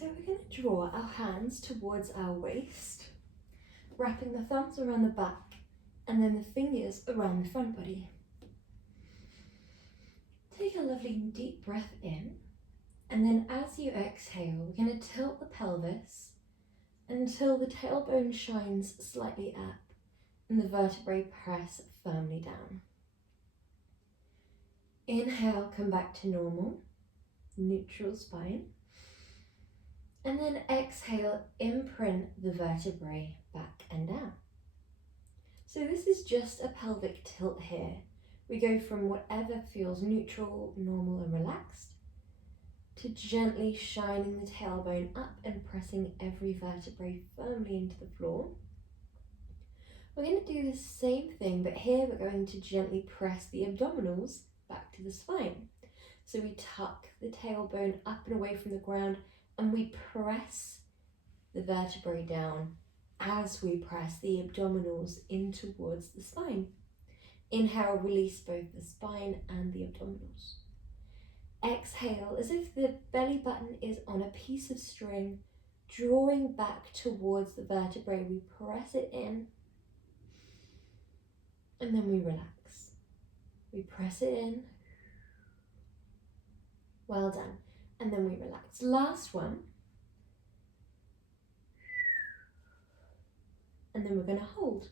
So we're going to draw our hands towards our waist, wrapping the thumbs around the back and then the fingers around the front body. Take a lovely deep breath in, and then as you exhale, we're going to tilt the pelvis until the tailbone shines slightly up and the vertebrae press firmly down. Inhale, come back to normal, neutral spine. And then exhale, imprint the vertebrae back and down. So this is just a pelvic tilt here. We go from whatever feels neutral, normal and relaxed to gently shining the tailbone up and pressing every vertebrae firmly into the floor. We're going to do the same thing, but here we're going to gently press the abdominals back to the spine. So we tuck the tailbone up and away from the ground, and we press the vertebrae down as we press the abdominals in towards the spine. Inhale, release both the spine and the abdominals. Exhale, as if the belly button is on a piece of string, drawing back towards the vertebrae. We press it in, and then we relax. We press it in. Well done. And then we relax. Last one. And then we're going to hold.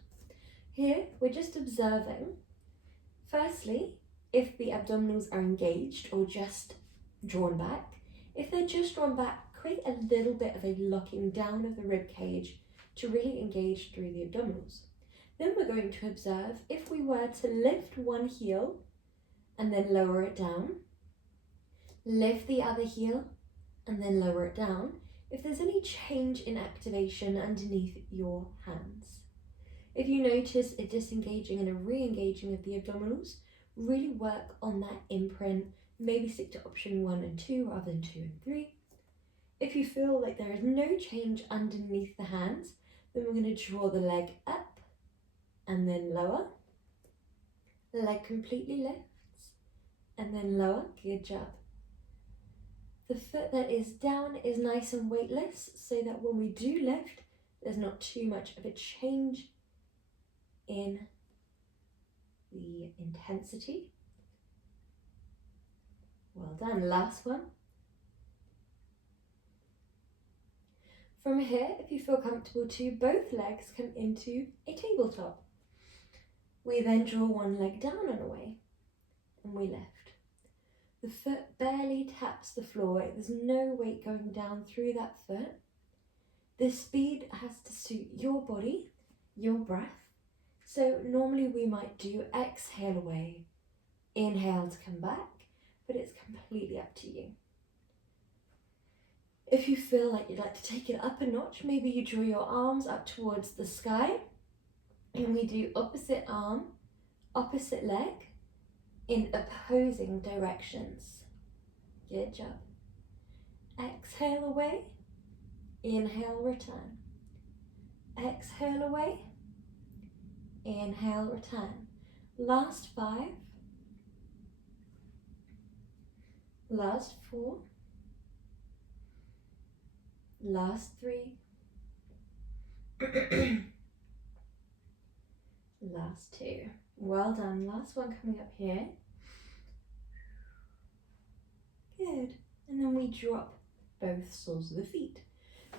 Here, we're just observing. Firstly, if the abdominals are engaged or just drawn back. If they're just drawn back, create a little bit of a locking down of the rib cage to really engage through the abdominals. Then we're going to observe if we were to lift one heel and then lower it down, lift the other heel and then lower it down, if there's any change in activation underneath your hands. If you notice a disengaging and a re-engaging of the abdominals, really work on that imprint. Maybe stick to option 1 and 2 rather than 2 and 3. If you feel like there is no change underneath the hands, then we're going to draw the leg up and then lower. The leg completely lifts and then lower. Good job. The foot that is down is nice and weightless, so that when we do lift, there's not too much of a change in the intensity. Well done. Last one. From here, if you feel comfortable too, both legs come into a tabletop. We then draw one leg down and away, and we lift. The foot barely taps the floor. There's no weight going down through that foot. The speed has to suit your body, your breath. So normally we might do exhale away, inhale to come back, but it's completely up to you. If you feel like you'd like to take it up a notch, maybe you draw your arms up towards the sky, and we do opposite arm, opposite leg, in opposing directions. Good job. Exhale away, inhale, return. Exhale away, inhale, return. Last 5. Last 4. Last 3. Last 2. Well done. Last one coming up here. Good. And then we drop both soles of the feet.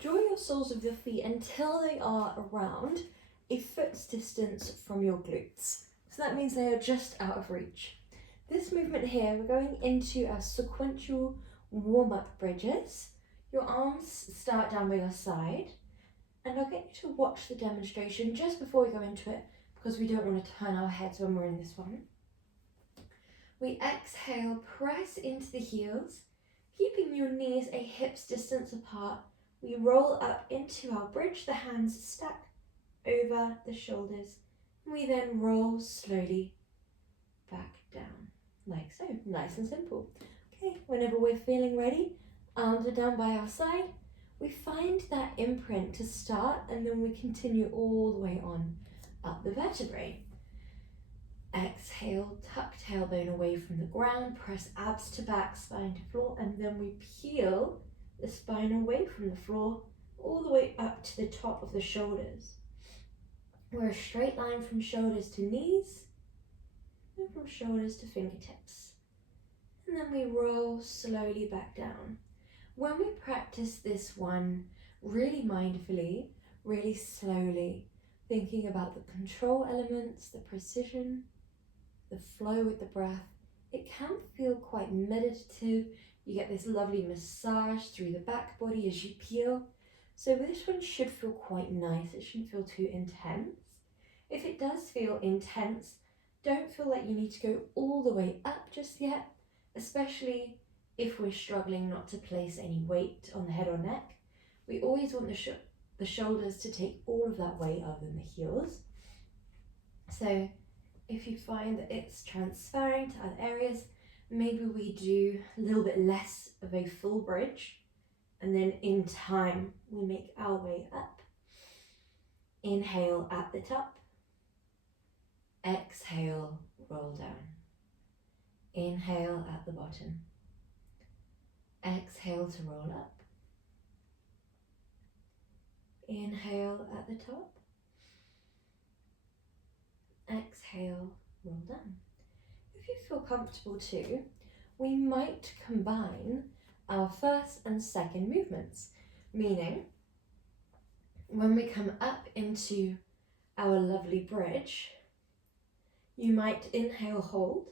Draw your soles of the feet until they are around a foot's distance from your glutes. So that means they are just out of reach. This movement here, we're going into our sequential warm-up bridges. Your arms start down by your side, and I'll get you to watch the demonstration just before we go into it, because we don't want to turn our heads when we're in this one. We exhale, press into the heels, keeping your knees a hip's distance apart. We roll up into our bridge, the hands stack over the shoulders, and we then roll slowly back down, like so. Nice and simple. Okay, whenever we're feeling ready, arms are down by our side. We find that imprint to start, and then we continue all the way on up the vertebrae. Exhale, tuck tailbone away from the ground, press abs to back, spine to floor, and then we peel the spine away from the floor, all the way up to the top of the shoulders. We're a straight line from shoulders to knees, and from shoulders to fingertips. And then we roll slowly back down. When we practice this one really mindfully, really slowly, thinking about the control elements, the precision, the flow with the breath, it can feel quite meditative. You get this lovely massage through the back body as you peel. So this one should feel quite nice. It shouldn't feel too intense. If it does feel intense, don't feel like you need to go all the way up just yet, especially if we're struggling not to place any weight on the head or neck. We always want the shoulders to take all of that weight other than the heels. So if you find that it's transferring to other areas, maybe we do a little bit less of a full bridge, and then in time we make our way up. Inhale at the top, exhale, roll down. Inhale at the bottom, exhale to roll up. Inhale at the top, exhale, roll down. If you feel comfortable too, we might combine our first and second movements, meaning when we come up into our lovely bridge, you might inhale, hold,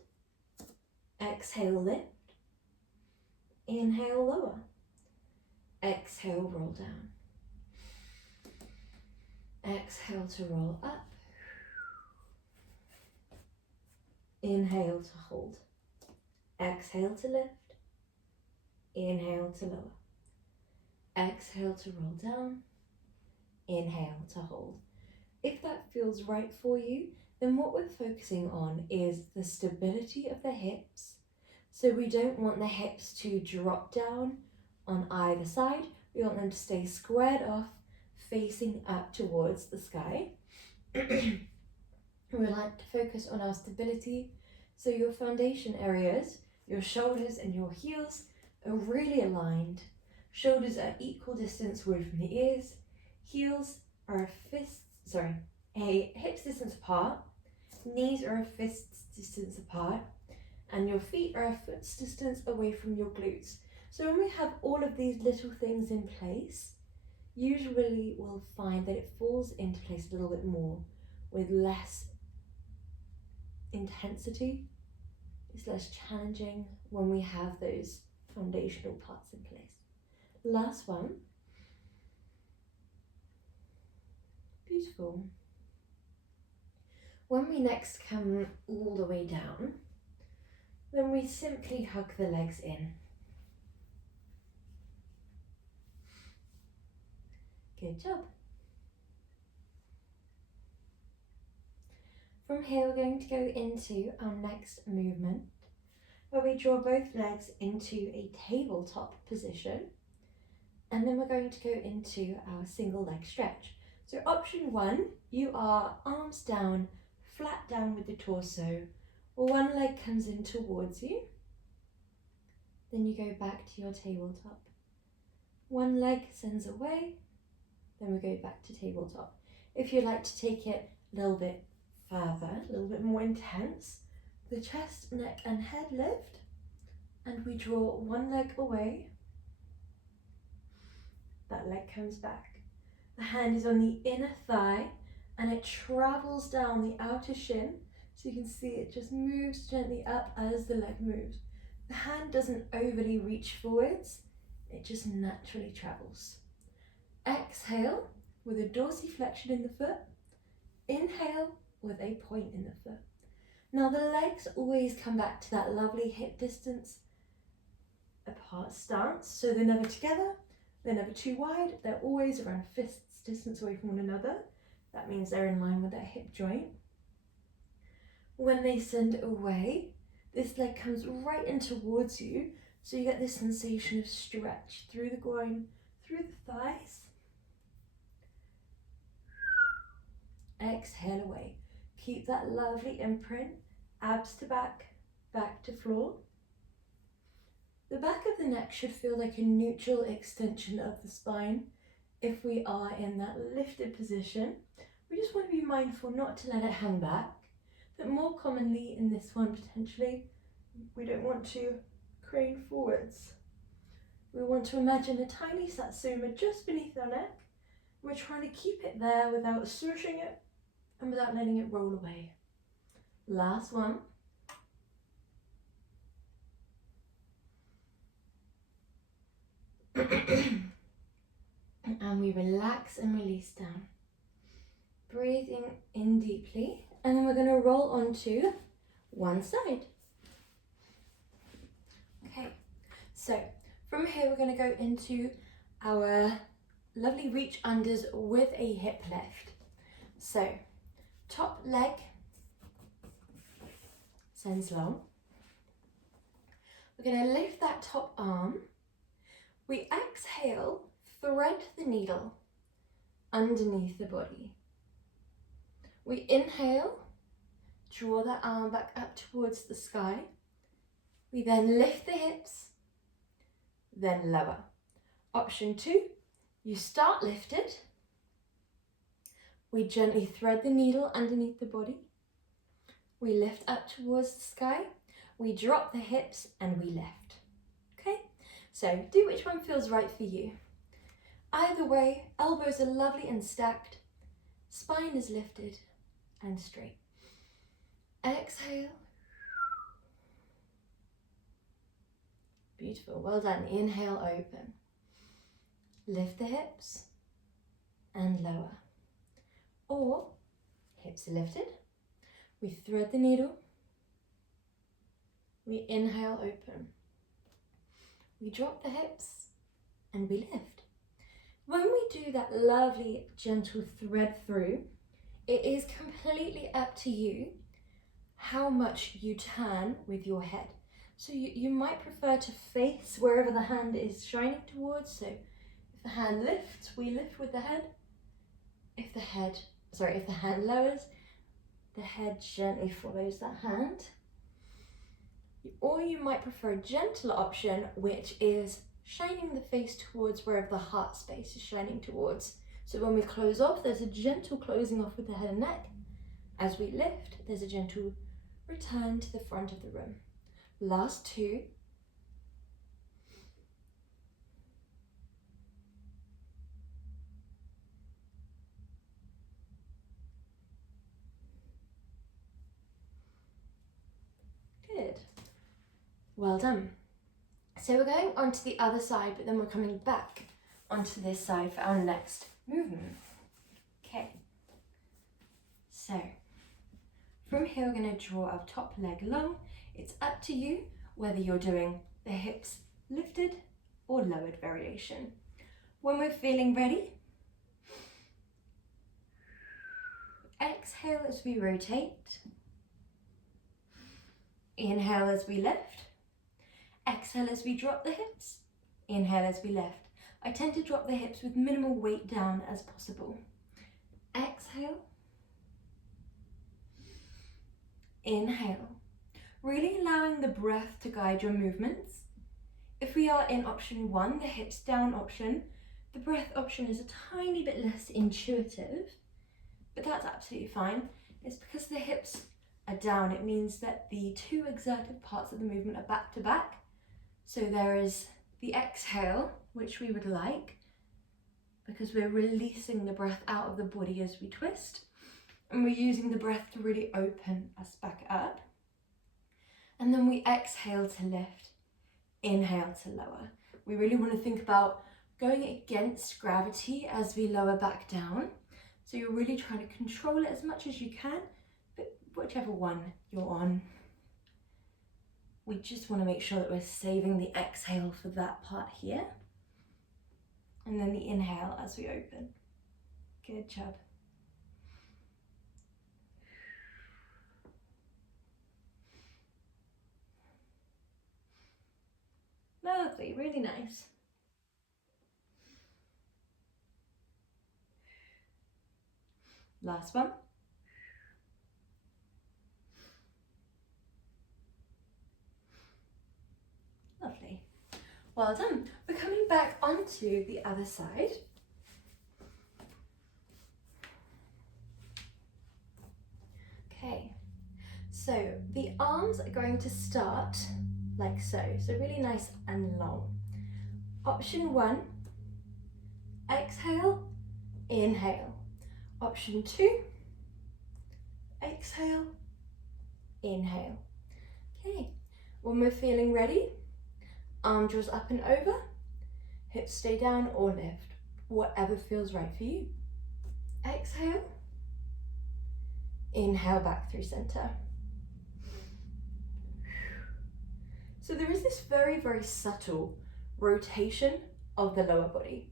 exhale, lift, inhale, lower, exhale, roll down, exhale to roll up, inhale to hold, exhale to lift, inhale to lower, exhale to roll down, inhale to hold. If that feels right for you, then what we're focusing on is the stability of the hips. So we don't want the hips to drop down on either side. We want them to stay squared off, facing up towards the sky. We like to focus on our stability. So your foundation areas, your shoulders and your heels are really aligned. Shoulders are equal distance away from the ears. Heels are a hip's distance apart. Knees are a fist's distance apart. And your feet are a foot's distance away from your glutes. So when we have all of these little things in place, usually we'll find that it falls into place a little bit more with less intensity. It's less challenging when we have those foundational parts in place. Last one. Beautiful. When we next come all the way down, then we simply hug the legs in. Good job. From here, we're going to go into our next movement, where we draw both legs into a tabletop position, and then we're going to go into our single leg stretch. So option one, you are arms down, flat down with the torso, or one leg comes in towards you, then you go back to your tabletop. One leg sends away, then we go back to tabletop. If you'd like to take it a little bit further, a little bit more intense, the chest, neck and head lift, and we draw one leg away, that leg comes back. The hand is on the inner thigh and it travels down the outer shin, so you can see it just moves gently up as the leg moves. The hand doesn't overly reach forwards, it just naturally travels. Exhale with a dorsiflexion in the foot, inhale with a point in the foot. Now the legs always come back to that lovely hip distance apart stance, so they're never together, they're never too wide, they're always around fists distance away from one another. That means they're in line with their hip joint. When they send away, this leg comes right in towards you, so you get this sensation of stretch through the groin, through the thighs. Exhale away. Keep that lovely imprint, abs to back, back to floor. The back of the neck should feel like a neutral extension of the spine if we are in that lifted position. We just want to be mindful not to let it hang back, but more commonly in this one potentially, we don't want to crane forwards. We want to imagine a tiny satsuma just beneath our neck. We're trying to keep it there without swooshing it and without letting it roll away. Last one. And we relax and release down. Breathing in deeply, and then we're going to roll onto one side. Okay, so from here we're going to go into our lovely reach unders with a hip lift. So top leg sends long. We're going to lift that top arm. We exhale, thread the needle underneath the body. We inhale, draw that arm back up towards the sky. We then lift the hips, then lower. Option 2, you start lifted. We gently thread the needle underneath the body. We lift up towards the sky. We drop the hips and we lift. Okay, so do which one feels right for you. Either way, elbows are lovely and stacked. Spine is lifted and straight. Exhale. Beautiful, well done. Inhale, open. Lift the hips and lower. Or, hips are lifted. We thread the needle. We inhale, open. We drop the hips and we lift. When we do that lovely gentle thread through, it is completely up to you how much you turn with your head. So you might prefer to face wherever the hand is shining towards. So if the hand lifts, we lift with the head. If the hand lowers, the head gently follows that hand. Or you might prefer a gentler option, which is shining the face towards wherever the heart space is shining towards. So when we close off, there's a gentle closing off with the head and neck. As we lift, there's a gentle return to the front of the room. Last 2. Good. Well done. So we're going onto the other side, but then we're coming back onto this side for our next movement. Okay. So from here, we're going to draw our top leg long. It's up to you whether you're doing the hips lifted or lowered variation. When we're feeling ready, exhale as we rotate. Inhale as we lift. Exhale as we drop the hips. Inhale as we lift. I tend to drop the hips with minimal weight down as possible. Exhale. Inhale. Really allowing the breath to guide your movements. If we are in option 1, the hips down option, the breath option is a tiny bit less intuitive, but that's absolutely fine. It's because the hips are down. It means that the 2 exerted parts of the movement are back to back. So there is the exhale, which we would like, because we're releasing the breath out of the body as we twist, and we're using the breath to really open us back up. And then we exhale to lift, inhale to lower. We really want to think about going against gravity as we lower back down. So you're really trying to control it as much as you can, but whichever one you're on. We just want to make sure that we're saving the exhale for that part here. And then the inhale as we open. Good job. Lovely, really nice. Last one. Lovely. Well done. We're coming back onto the other side. Okay, so the arms are going to start like so, so really nice and long. Option 1, exhale, inhale. Option 2, exhale, inhale. Okay, when we're feeling ready, arm draws up and over, hips stay down or lift, whatever feels right for you. Exhale, inhale back through center. So there is this very, very subtle rotation of the lower body.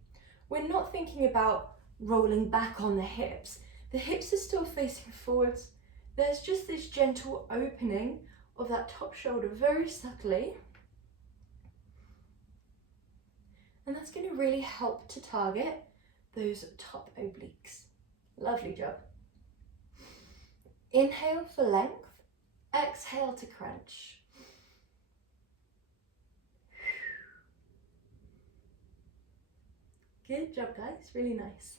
We're not thinking about rolling back on the hips. The hips are still facing forwards. There's just this gentle opening of that top shoulder very subtly. And that's going to really help to target those top obliques. Lovely job. Inhale for length, exhale to crunch. Good job, guys, really nice.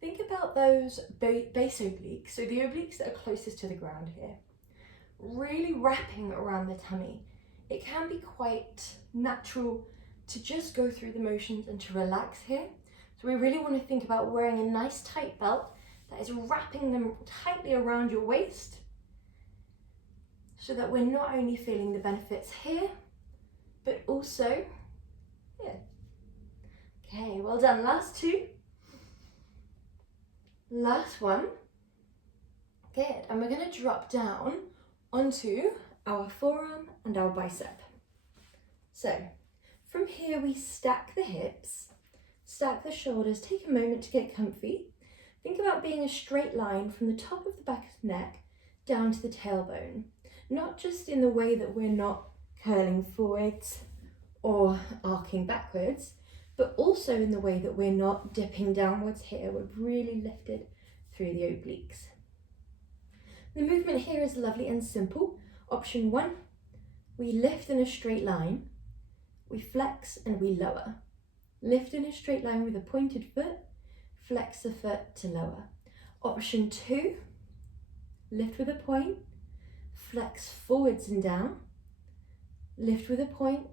Think about those base obliques, so the obliques that are closest to the ground here, really wrapping around the tummy. It can be quite natural to just go through the motions and to relax here. So we really want to think about wearing a nice tight belt that is wrapping them tightly around your waist, so that we're not only feeling the benefits here, but also here. Okay, well done. Last two. Last one. Good. And we're going to drop down onto our forearm and our bicep. So from here we stack the hips, stack the shoulders, take a moment to get comfy. Think about being a straight line from the top of the back of the neck down to the tailbone. Not just in the way that we're not curling forwards or arcing backwards, but also in the way that we're not dipping downwards here. We're really lifted through the obliques. The movement here is lovely and simple. Option 1, we lift in a straight line, we flex and we lower. Lift in a straight line with a pointed foot, flex the foot to lower. Option 2, lift with a point, flex forwards and down, lift with a point,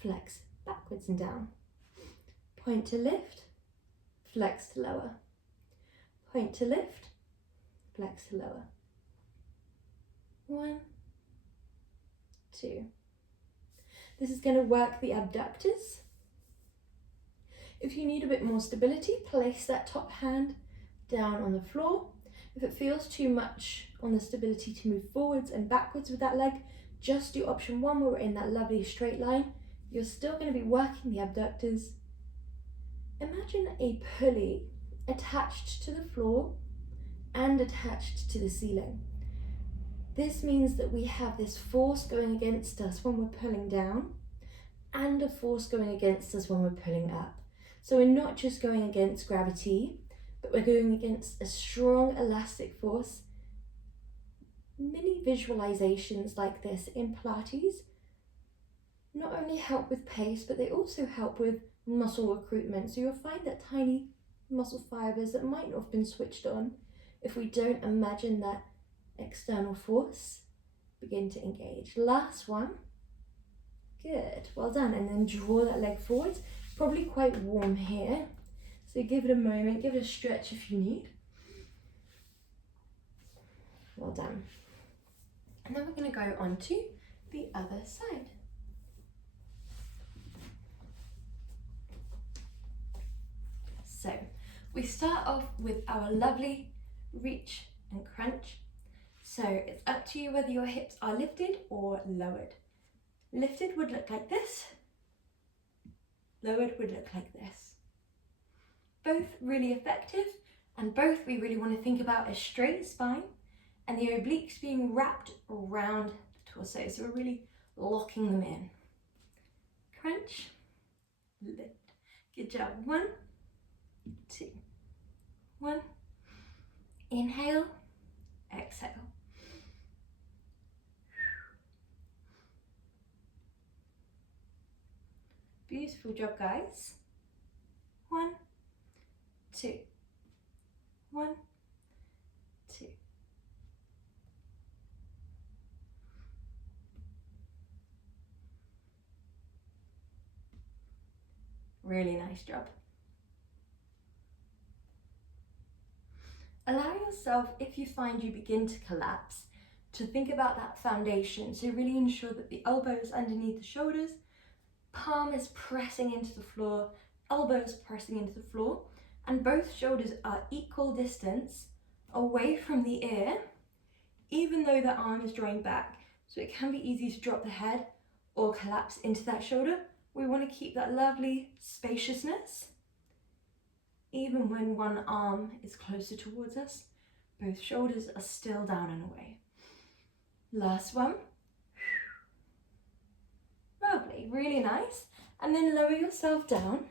flex backwards and down. Point to lift, flex to lower. Point to lift, flex to lower. 1, 2. This is going to work the abductors. If you need a bit more stability, place that top hand down on the floor. If it feels too much on the stability to move forwards and backwards with that leg, just do option 1 where we're in that lovely straight line. You're still going to be working the abductors. Imagine a pulley attached to the floor and attached to the ceiling. This means that we have this force going against us when we're pulling down and a force going against us when we're pulling up. So we're not just going against gravity, but we're going against a strong elastic force. Mini visualizations like this in Pilates not only help with pace, but they also help with muscle recruitment. So you'll find that tiny muscle fibers that might not have been switched on if we don't imagine that external force begin to engage. Last one. Good, well done. And then draw that leg forwards. Probably quite warm here, so give it a moment, give it a stretch if you need. Well done. And then we're going to go on to the other side. So we start off with our lovely reach and crunch. So it's up to you whether your hips are lifted or lowered. Lifted would look like this. Lowered would look like this. Both really effective, and both we really want to think about a straight spine and the obliques being wrapped around the torso. So we're really locking them in. Crunch, lift. Good job. 1, 2, 1. Inhale, exhale. Beautiful job, guys. 1, 2, 1, 2. Really nice job. Allow yourself, if you find you begin to collapse, to think about that foundation. So really ensure that the elbow is underneath the shoulders, palm is pressing into the floor, elbow is pressing into the floor, and both shoulders are equal distance away from the ear, even though the arm is drawing back. So it can be easy to drop the head or collapse into that shoulder. We want to keep that lovely spaciousness. Even when one arm is closer towards us, both shoulders are still down and away. Last one. Lovely, really nice. And then lower yourself down.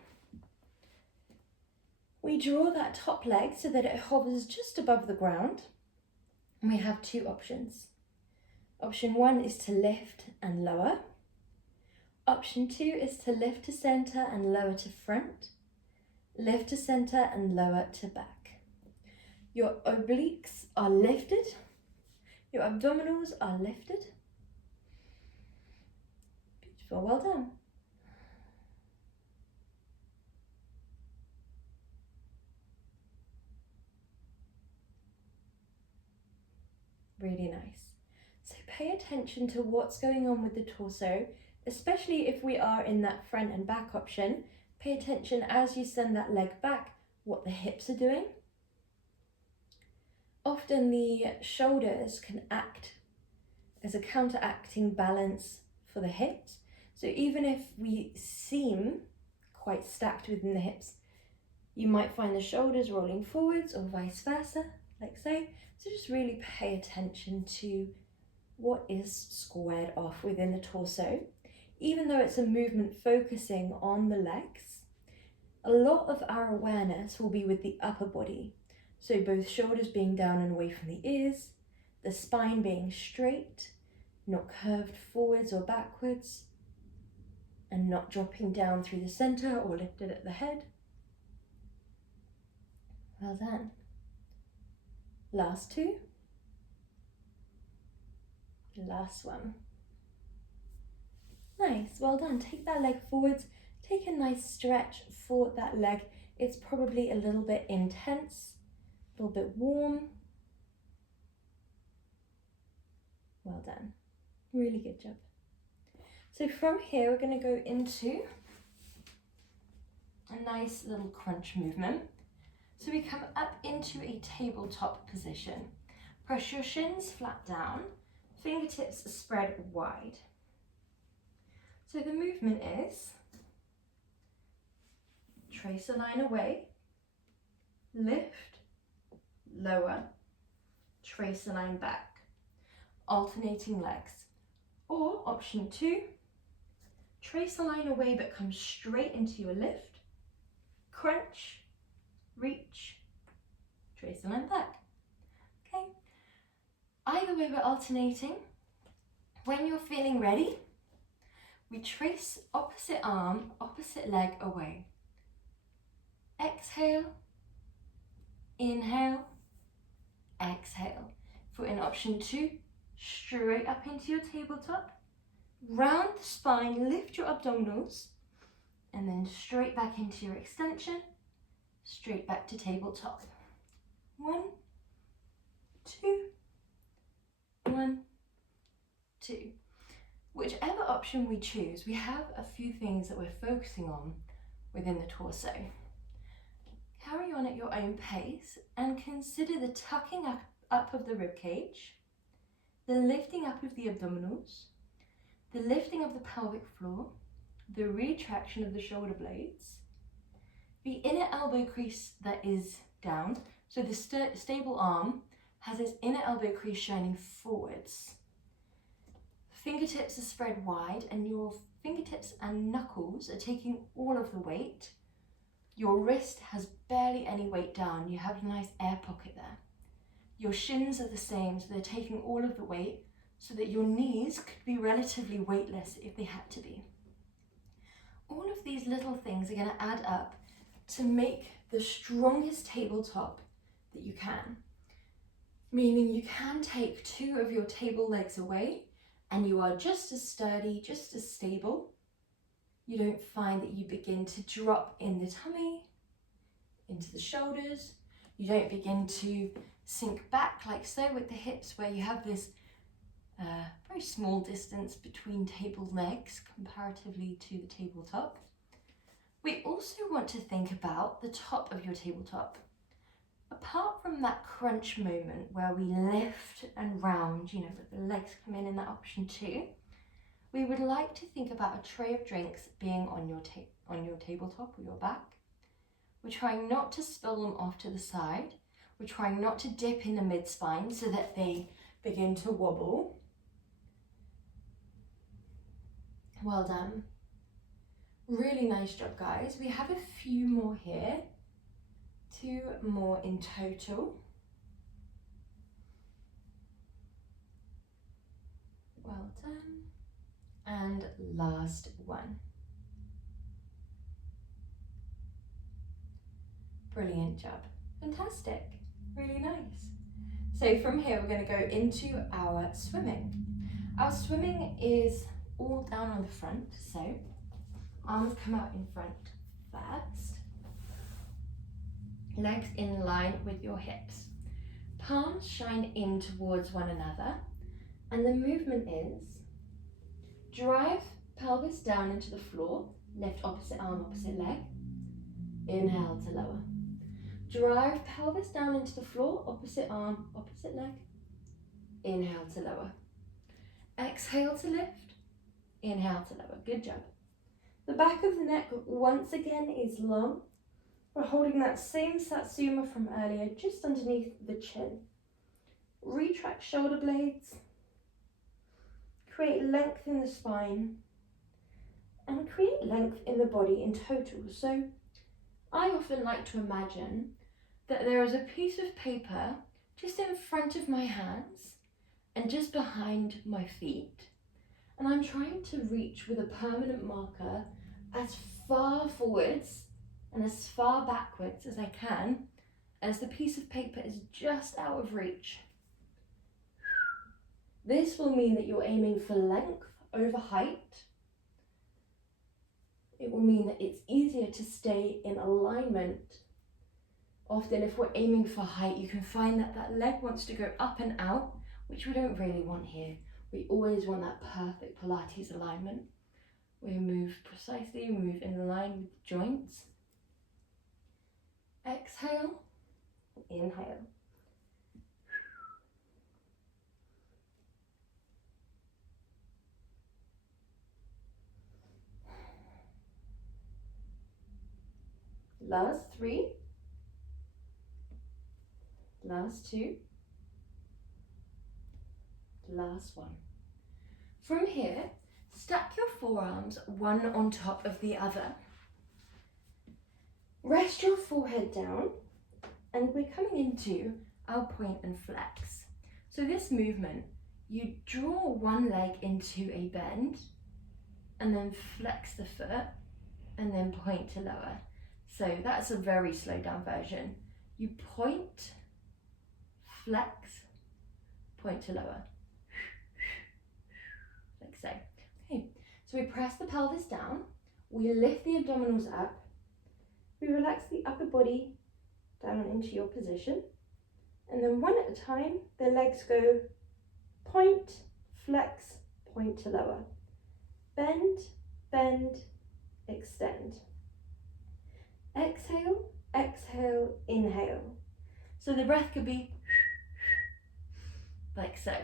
We draw that top leg so that it hovers just above the ground. And we have 2 options. Option 1 is to lift and lower. Option 2 is to lift to center and lower to front. Lift to center and lower to back. Your obliques are lifted. Your abdominals are lifted. Beautiful, well done. Really nice. So pay attention to what's going on with the torso, especially if we are in that front and back option. Pay attention as you send that leg back, what the hips are doing. Often the shoulders can act as a counteracting balance for the hips. So even if we seem quite stacked within the hips, you might find the shoulders rolling forwards or vice versa, like so. So just really pay attention to what is squared off within the torso. Even though it's a movement focusing on the legs, a lot of our awareness will be with the upper body. So both shoulders being down and away from the ears, the spine being straight, not curved forwards or backwards, and not dropping down through the center or lifted at the head. Well done. Last 2. Last one. Nice, well done. Take that leg forwards. Take a nice stretch for that leg. It's probably a little bit intense, a little bit warm. Well done. Really good job. So from here, we're going to go into a nice little crunch movement. So we come up into a tabletop position. Press your shins flat down, fingertips spread wide. So the movement is trace a line away, lift, lower, trace a line back, alternating legs. Or option 2, trace a line away but come straight into your lift, crunch, reach, trace a line back. Okay, either way we're alternating. When you're feeling ready, we trace opposite arm, opposite leg away. Exhale, inhale, exhale. If we're in option 2, straight up into your tabletop, round the spine, lift your abdominals, and then straight back into your extension, straight back to tabletop. 1, 2, 1, 2. Whichever option we choose, we have a few things that we're focusing on within the torso. Carry on at your own pace and consider the tucking up of the rib cage, the lifting up of the abdominals, the lifting of the pelvic floor, the retraction of the shoulder blades, the inner elbow crease that is down, so the stable arm has its inner elbow crease shining forwards. Fingertips are spread wide and your fingertips and knuckles are taking all of the weight. Your wrist has barely any weight down. You have a nice air pocket there. Your shins are the same, so they're taking all of the weight so that your knees could be relatively weightless if they had to be. all of these little things are going to add up to make the strongest tabletop that you can. Meaning you can take 2 of your table legs away and you are just as sturdy, just as stable. You don't find that you begin to drop in the tummy, into the shoulders. You don't begin to sink back like so with the hips, where you have this very small distance between table legs comparatively to the tabletop. We also want to think about the top of your tabletop. Apart from that crunch moment where we lift and round, you know, but the legs come in that option too, we would like to think about a tray of drinks being on your tabletop or your back. We're trying not to spill them off to the side. We're trying not to dip in the mid-spine so that they begin to wobble. Well done. Really nice job, guys. We have a few more here. 2 more in total. Well done. And last one. Brilliant job. Fantastic. Really nice. So from here, we're going to go into our swimming. Our swimming is all down on the front. So arms come out in front first. Legs in line with your hips. Palms shine in towards one another. And the movement is drive pelvis down into the floor. Lift opposite arm, opposite leg. Inhale to lower. Drive pelvis down into the floor, opposite arm, opposite leg. Inhale to lower. Exhale to lift. Inhale to lower. Good job. The back of the neck once again is long. We're holding that same Satsuma from earlier just underneath the chin. Retract shoulder blades. Create length in the spine. And create length in the body in total. So I often like to imagine that there is a piece of paper just in front of my hands and just behind my feet. And I'm trying to reach with a permanent marker as far forwards and as far backwards as I can, as the piece of paper is just out of reach. This will mean that you're aiming for length over height. It will mean that it's easier to stay in alignment. Often if we're aiming for height, you can find that that leg wants to go up and out, which we don't really want here. We always want that perfect Pilates alignment. We move precisely, we move in line with the joints. Exhale, inhale. Last 3. Last 2. Last 1. From here, stack your forearms one on top of the other. Rest your forehead down, and we're coming into our point and flex. So this movement, you draw one leg into a bend, and then flex the foot, and then point to lower. So that's a very slowed down version. You point, flex, point to lower. Like so. Okay, so we press the pelvis down, we lift the abdominals up, we relax the upper body down into your position, and then one at a time, the legs go point, flex, point to lower. Bend, bend, extend. Exhale, exhale, inhale. So the breath could be like so.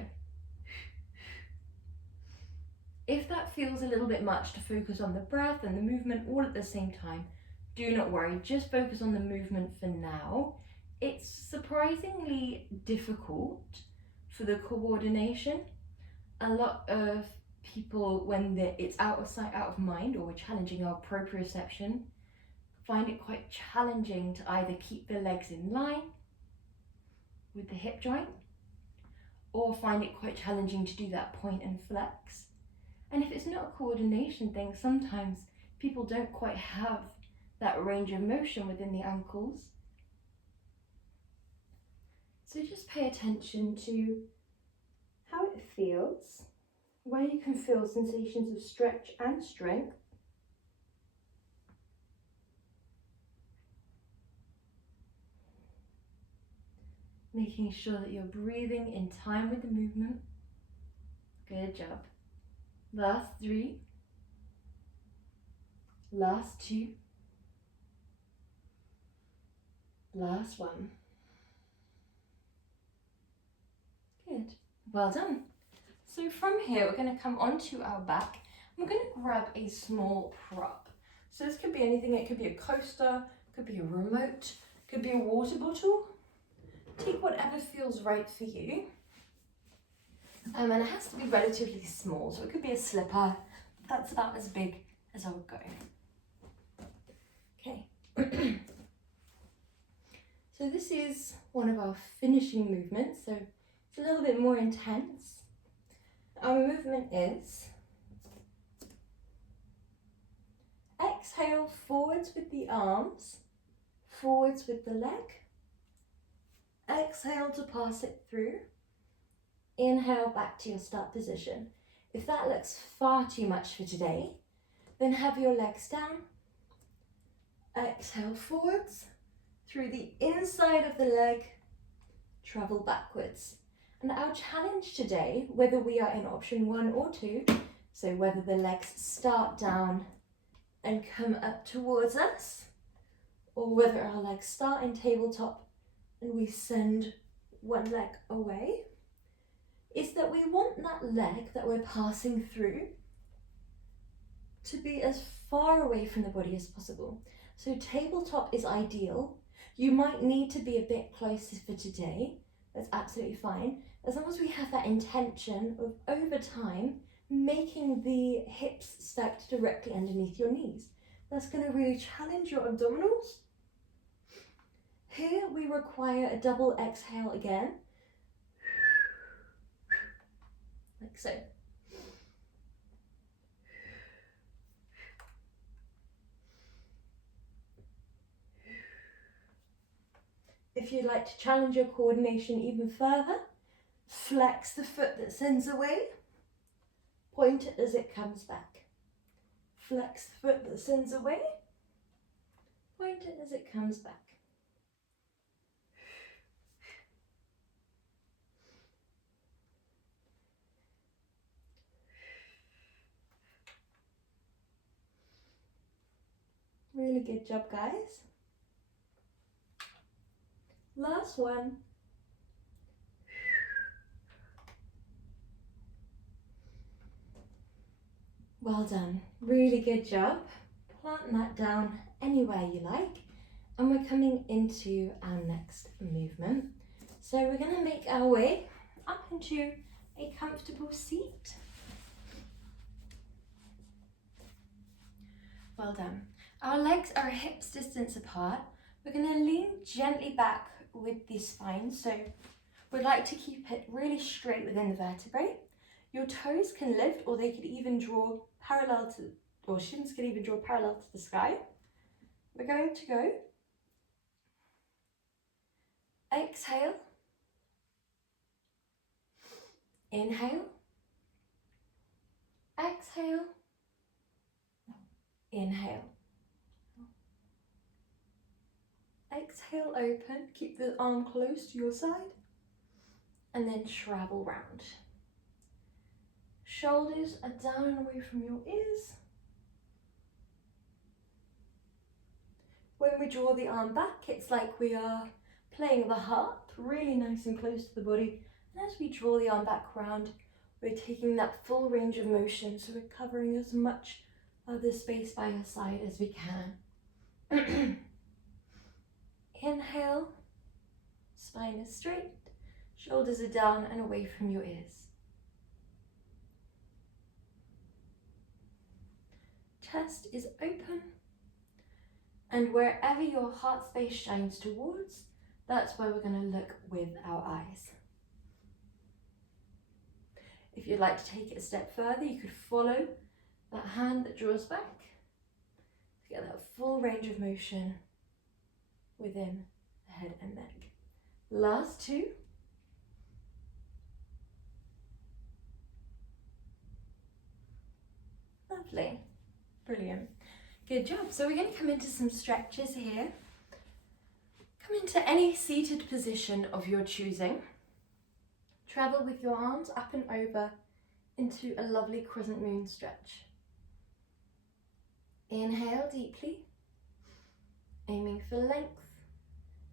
If that feels a little bit much to focus on the breath and the movement all at the same time, do not worry, just focus on the movement for now. It's surprisingly difficult for the coordination. A lot of people, when it's out of sight, out of mind, or we're challenging our proprioception, find it quite challenging to either keep the legs in line with the hip joint, or find it quite challenging to do that point and flex. And if it's not a coordination thing, sometimes people don't quite have that range of motion within the ankles. So just pay attention to how it feels, where you can feel sensations of stretch and strength. Making sure that you're breathing in time with the movement. Good job. Last 3. Last 2. Last 1. Good. Well done. So from here, we're going to come onto our back. We're going to grab a small prop. So this could be anything. It could be a coaster, could be a remote, could be a water bottle. Take whatever feels right for you. And it has to be relatively small. So it could be a slipper. That's about as big as I would go. Okay. So this is one of our finishing movements. So it's a little bit more intense. Our movement is exhale forwards with the arms, forwards with the leg. Exhale to pass it through. Inhale back to your start position. If that looks far too much for today, then have your legs down. Exhale forwards through the inside of the leg, travel backwards. And our challenge today, whether we are in option 1 or 2, so whether the legs start down and come up towards us, or whether our legs start in tabletop and we send one leg away, is that we want that leg that we're passing through to be as far away from the body as possible. So tabletop is ideal. You might need to be a bit closer for today. That's absolutely fine. As long as we have that intention of, over time, making the hips stacked directly underneath your knees. That's going to really challenge your abdominals. Here we require a double exhale again. Like so. If you'd like to challenge your coordination even further, flex the foot that sends away, point it as it comes back. Flex the foot that sends away, point it as it comes back. Really good job, guys. Last one. Well done. Really good job. Plant that down anywhere you like. And we're coming into our next movement. So we're going to make our way up into a comfortable seat. Well done. Our legs are hips distance apart. We're going to lean gently back with the spine. So we'd like to keep it really straight within the vertebrae. Your toes can lift, or they could even draw parallel to, or shins could even draw parallel to the sky. We're going to go. Exhale. Inhale. Exhale. Inhale. Exhale, open. Keep the arm close to your side. And then travel round. Shoulders are down and away from your ears. When we draw the arm back, it's like we are playing the harp, really nice and close to the body. And as we draw the arm back round, we're taking that full range of motion, so we're covering as much of the space by your side as we can. Inhale, spine is straight, shoulders are down and away from your ears. Chest is open, and wherever your heart space shines towards, that's where we're going to look with our eyes. If you'd like to take it a step further, you could follow that hand that draws back Get that full range of motion within the head and neck. Last two. Lovely. Brilliant. Good job. So we're going to come into some stretches here. Come into any seated position of your choosing. Travel with your arms up and over into a lovely crescent moon stretch. Inhale deeply, aiming for length,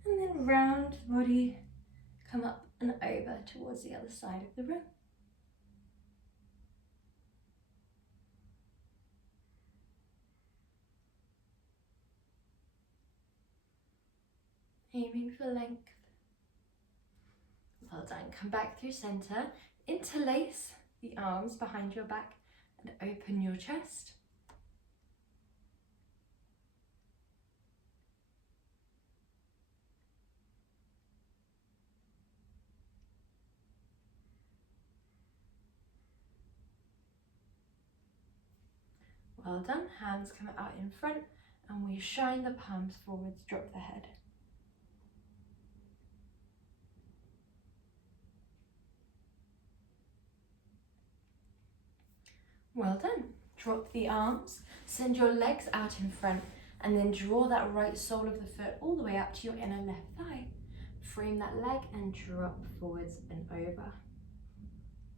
and then round the body, come up and over towards the other side of the room. Aiming for length. Well done. Come back through center, interlace the arms behind your back and open your chest. Well done. Hands come out in front and we shine the palms forwards, drop the head. Well done. Drop the arms, send your legs out in front and then draw that right sole of the foot all the way up to your inner left thigh. Frame that leg and drop forwards and over.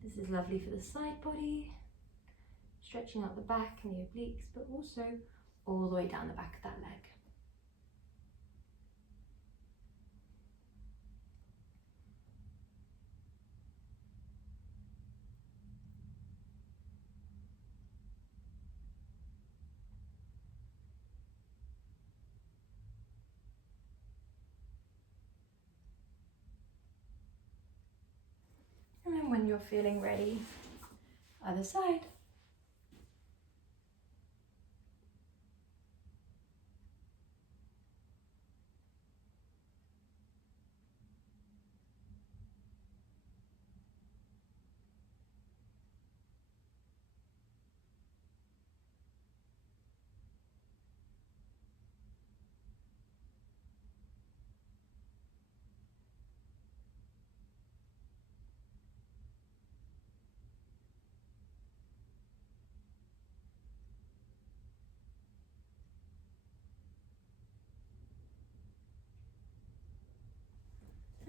This is lovely for the side body, stretching out the back and the obliques, but also all the way down the back of that leg. And then when you're feeling ready, other side.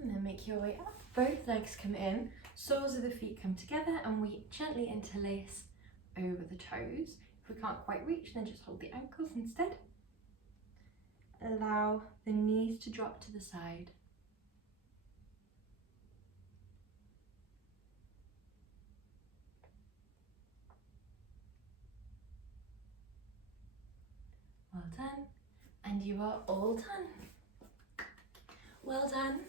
And then make your way up. Both legs come in, soles of the feet come together, and we gently interlace over the toes. If we can't quite reach, then just hold the ankles instead. Allow the knees to drop to the side. Well done. And you are all done. Well done.